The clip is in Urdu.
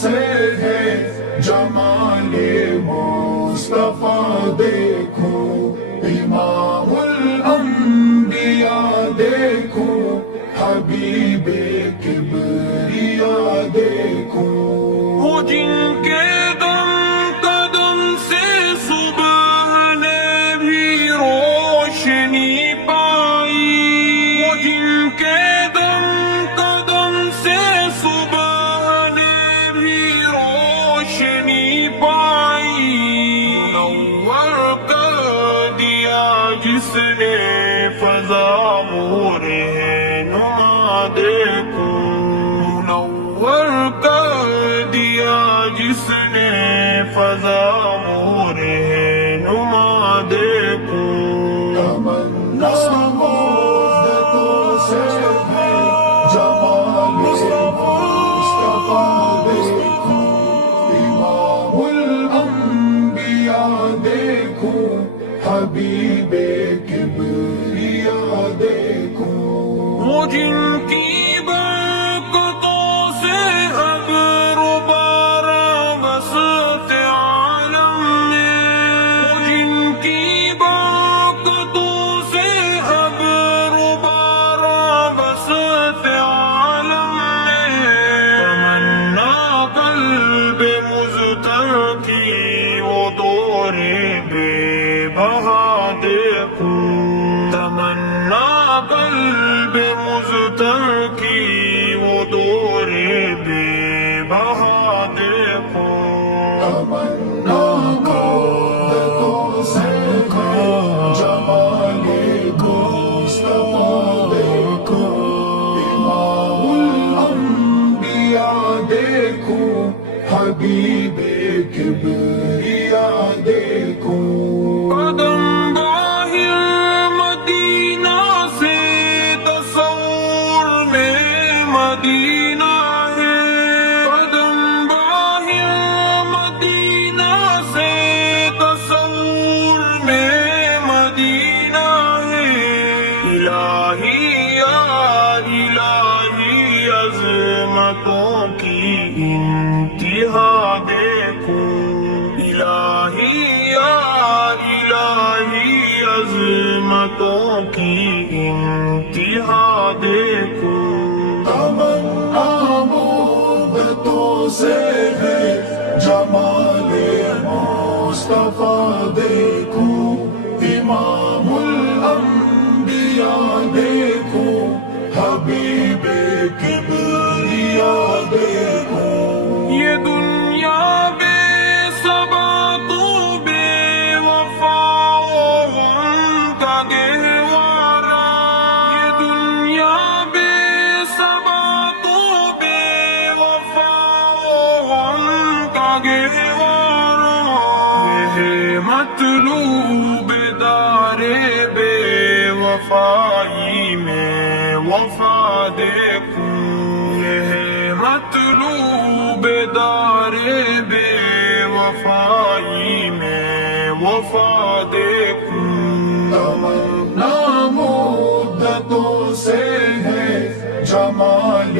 سے ہے جمال مصطفیٰ دیکھو، امام الانبیاء دیکھو، حبیب کبریا دیکھو، وہ جن کے دم قدم سے صبح نے بھی روشنی پائی، وہ جن کے دم قدم سے صبح نے بھی روشنی پائی، منور کر دیا جس نے فضا مور نما دیکھو، منور کر دیا جس نے فضا مور نما دیکھو، تمنا مدتوں سے ہے جمال مصطفیٰ دیکھو، امام الانبیاء دیکھو، حبیب کبریا دیکھو، وہ جن کی برکتوں سے ابر و باران بستے عالم میں، وہ جن کی برکتوں سے ابر و باران بستے عالم میں، تمنا قلب مضطر کی وہ دور بے بہا دیکھو، تمنا قلب مضطر کی وہ دور بے بہا دیکھو، تمنا مدتوں سے ہے جمال مصطفیٰ دیکھو، امام الانبیاء دیکھو، حبیب کبریا دیکھو، قدم باہر مدینہ سے تصور میں مدینہ ہے، قدم باہر مدینہ سے تصور میں مدینہ ہے، الہی یا الہی عظمتوں کی انتہا دیکھو، الہی یا الہی عظمتوں کی انتہا دیکھو، تمنا مدتوں سے ہے جمال مصطفیٰ دیکھو، امام الانبیاء دیکھو، حبیب کبریا دیکھو، یہ دنیا بے ثبات و بے وفا و غم کا گہوارہ، یہ دنیا بے ثبات و بے وفا و غم کا گہوارہ، یہ مطلوب دار بے وفائی میں وفا دیکھو، یہ مطلوب دار بے وفائی میں وفا دیکھو، تمنا مدتوں سے ہے جمال